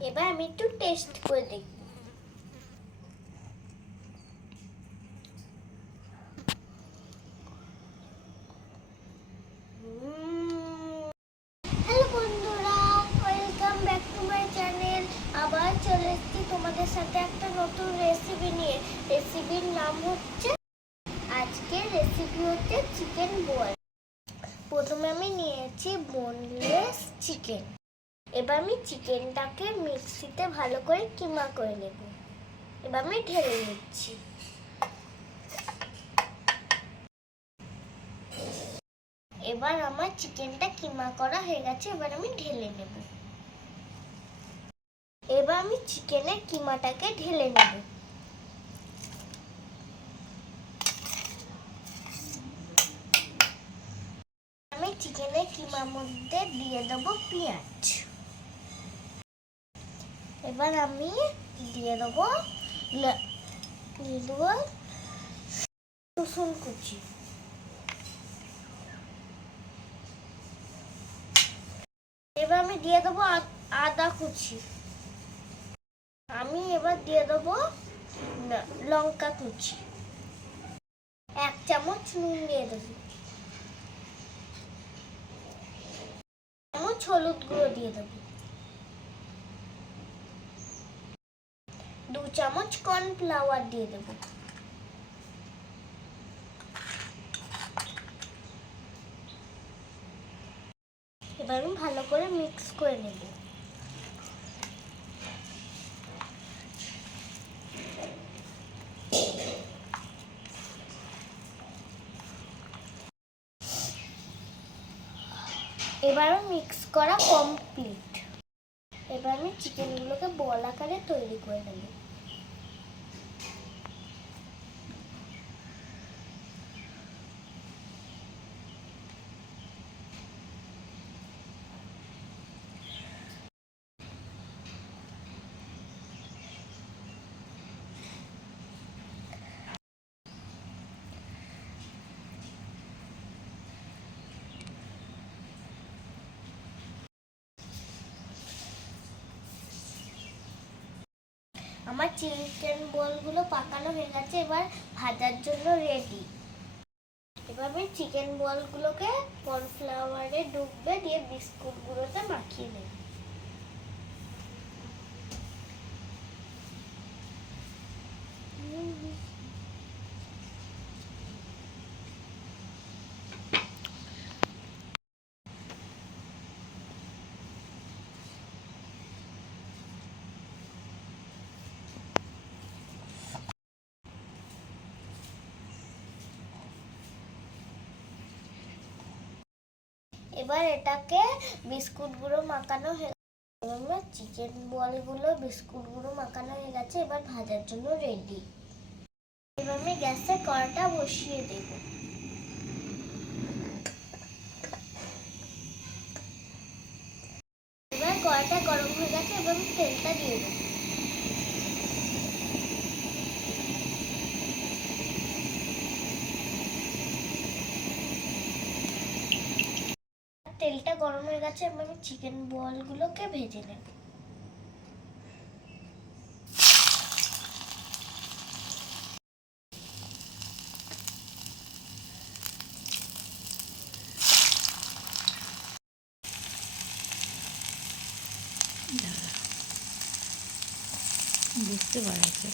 এবার আমি একটু টেস্ট করে চ্যানেল আবার চলে এসেছি তোমাদের সাথে একটা নতুন রেসিপি নিয়ে। রেসিপির নাম হচ্ছে রেসিপি চিকেন বল প্রথমে আমি নিয়েছি বোনলেস চিকেন এবার আমি চিকেনটাকে মিক্সিতে ভালো করে কিমা করে নেব। এবার আমি ঢেলে নিচ্ছি। এবার আমার চিকেনটা কিমা করা হয়ে গেছে, এবার আমি ঢেলে নেব। এবার আমি চিকেনের কিমাটাকে ঢেলে নেব। আমি চিকেনের কিমার মধ্যে দিয়ে দেবো পেঁয়াজ। এবার আমি দিয়ে দেবো দিয়ে রসুন কুচি। এবার আমি দিয়ে দেবো আদা কুচি। আমি এবার দিয়ে দেবো লঙ্কা কুচি। এক চামচ নুন দিয়ে দেবো। চামচ হলুদ গুঁড়ো দিয়ে দেবো। দু চামচ কর্নফ্লাওয়ার দিয়ে দেবো। এবার আমি ভালো করে মিক্স করে নেব। এবার মিক্স করা কমপ্লিট। এবার আমি চিকেনগুলোকে বল আকারে তৈরি করে নেব। আমার চিকেন বলগুলো পাকানো হয়ে গেছে, এবার ভাজার জন্য রেডি এবার আমি চিকেন বলগুলোকে কর্নফ্লাওয়ারে ডুববে দিয়ে বিস্কুটগুলোতে মাখিয়ে নেব। এবার এটাকে বিস্কুট গুঁড়ো মাখানো হয়ে এবার চিকেন বলগুলো বিস্কুট গুঁড়ো মাখানো হয়ে গেছে, এবার ভাজার জন্য রেডি এবার আমি গ্যাসে কড়াটা বসিয়ে দেব। এবার কড়াটা গরম হয়ে গেছে, এবার আমি তেলটা দিয়ে দেবো। তেলটা গরম হয়ে গেছে এবার আমি চিকেন বলগুলোকে ভেজে নেব। বুঝতে পারছে।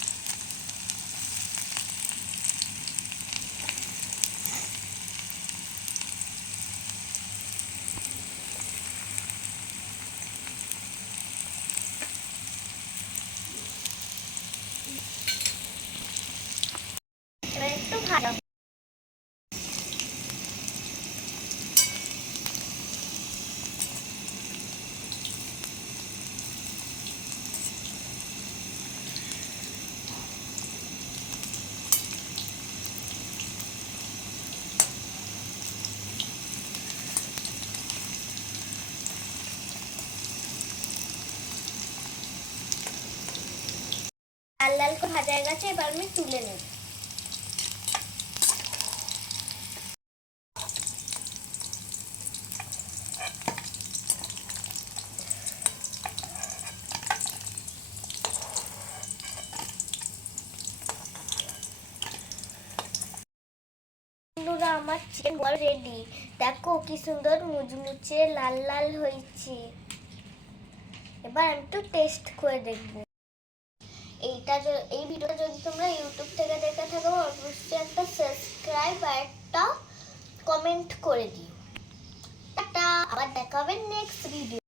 লাল লাল করে ভাজা হয়ে গেছে, এবার আমি তুলে নেব। বন্ধুরা, আমার চিকেন বল রেডি দেখো কি সুন্দর মুচমুচে লাল লাল হয়েছে। এবার আমি একটু টেস্ট করে দেখব। এইটা য- এই ভিডিওটা যদি তোমরা ইউটিউব থেকে দেখে থাকো, অবশ্যই একটা সাবস্ক্রাইব আর একটা কমেন্ট করে দিও। টাটা, আবার দেখা হবে নেক্সট ভিডিও